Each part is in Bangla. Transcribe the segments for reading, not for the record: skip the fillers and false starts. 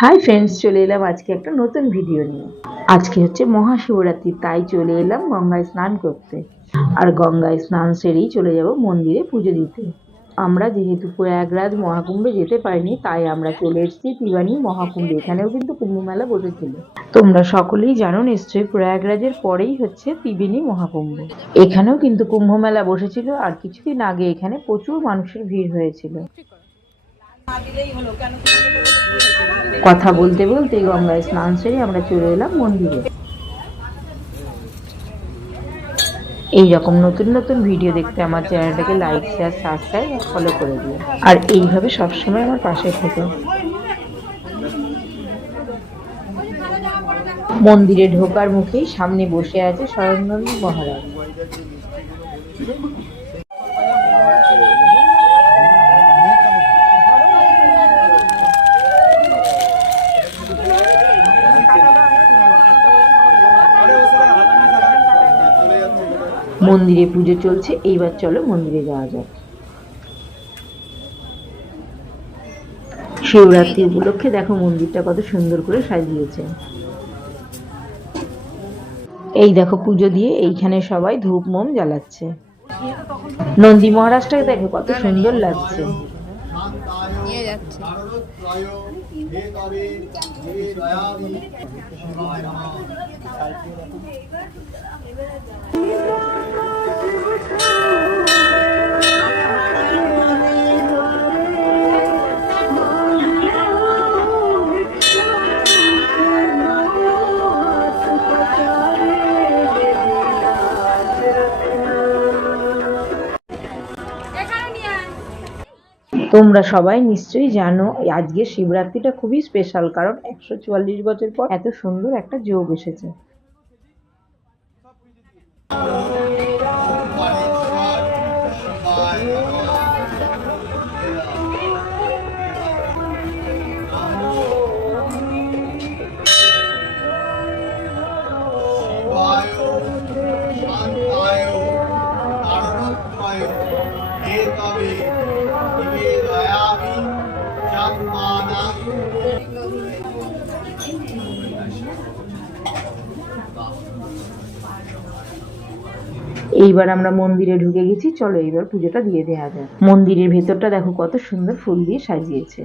হাই ফ্রেন্ডস, চলে এলাম আজকে একটা নতুন ভিডিও নিয়ে। আজকে হচ্ছে মহাশিবরাত্রি, তাই চলে এলাম গঙ্গায় স্নান করতে। আর গঙ্গায় স্নান সেরেই চলে যাব মন্দিরে পুজো দিতে। আমরা যেহেতু প্রয়াগরাজ মহাকুম্ভে যেতে পারিনি, তাই আমরা চলে এসেছি ত্রিবেণী মহাকুম্ভে। এখানেও কিন্তু কুম্ভ মেলা বসেছিল। তোমরা সকলেই জানো নিশ্চয়ই, প্রয়াগরাজের পরেই হচ্ছে ত্রিবেণী মহাকুম্ভ। এখানেও কিন্তু কুম্ভ মেলা বসেছিল, আর কিছুদিন আগে এখানে প্রচুর মানুষের ভিড় হয়েছিল। কথা বলতে বলতে গঙ্গায় স্নান সেরে আমরা চলে এলাম মন্দিরে। এইরকম নতুন নতুন ভিডিও দেখতে আমার চ্যানেলটাকে লাইক, শেয়ার, সাবস্ক্রাইব আর ফলো করে দিও। আর এইভাবে সবসময় আমার পাশে থেকো। মন্দিরে ঢোকার মুখেই সামনে বসে আছে স্বয়ংনন্দী মহারাজ। মন্দিরে পুজো চলছে, এইবার চলো মন্দিরে যাওয়া যাক। শিবরাত্রি উপলক্ষে দেখো মন্দিরটা কত সুন্দর করে সাজিয়েছে। এই দেখো পুজো দিয়ে এইখানে সবাই ধূপ মোম জ্বালাচ্ছে। নন্দী মহারাজটাকে দেখো কত সুন্দর লাগছে। তোমরা সবাই নিশ্চয়ই জানো আজকে শিবরাত্রিটা খুবই স্পেশাল, কারণ 144 বছর পর এত সুন্দর একটা যোগ এসেছে। এইবার আমরা মন্দিরে ঢুকে গেছি, চলো এইবার পুজোটা দিয়ে দেওয়া যায়। মন্দিরের ভেতরটা দেখো কত সুন্দর ফুল দিয়ে সাজিয়েছে।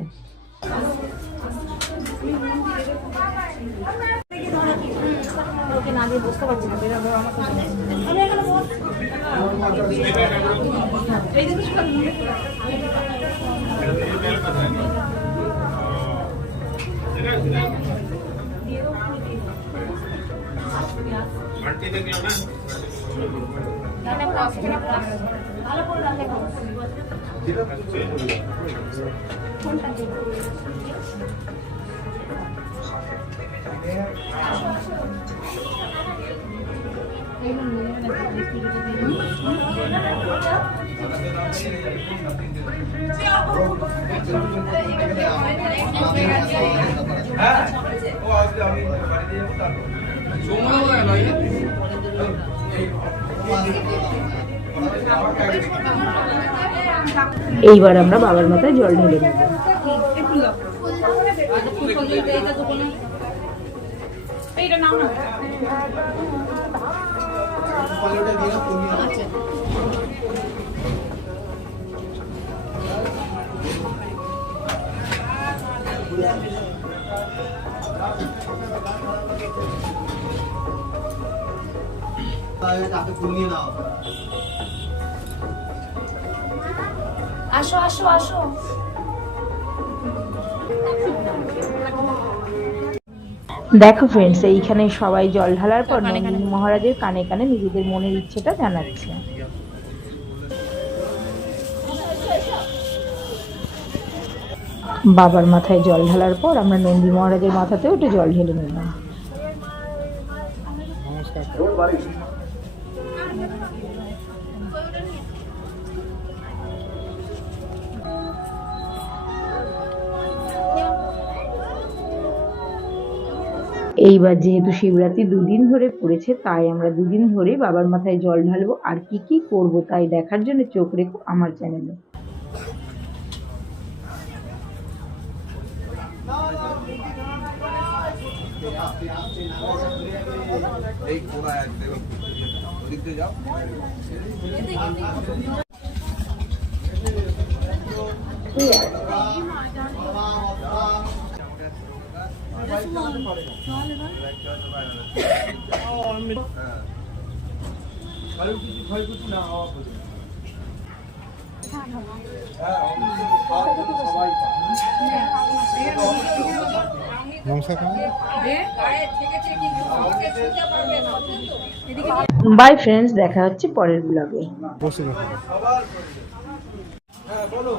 এইবার আমরা বাবার মাথায় জল ঢেলে নেব। আসো আসো আসো। দেখো ফ্রেন্ডস, এইখানে সবাই জল ঢালার পর নন্দিনী মহারাজের কানে কানে নিজেদের মনের ইচ্ছেটা জানাচ্ছে। বাবার মাথায় জল ঢালার পর আমরা নন্দী মহারাজের মাথাতেও একটু জল ঢেলে নিলাম। এইবার যেহেতু শিবরাত্রি দুদিন ধরে পড়েছে, তাই আমরা দুদিন ধরে বাবার মাথায় জল ঢালবো। আর কি কি করব তাই দেখার জন্য চোখ রেখো আমার চ্যানেলে। এই কোনা এক দেখো ওদিক দিয়ে যাও ক্ষয়ক্ষতি না হওয়া পর্যন্ত বাই ফ্রেন্ডস, দেখা হচ্ছে পরের ব্লগে। হ্যাঁ বলো।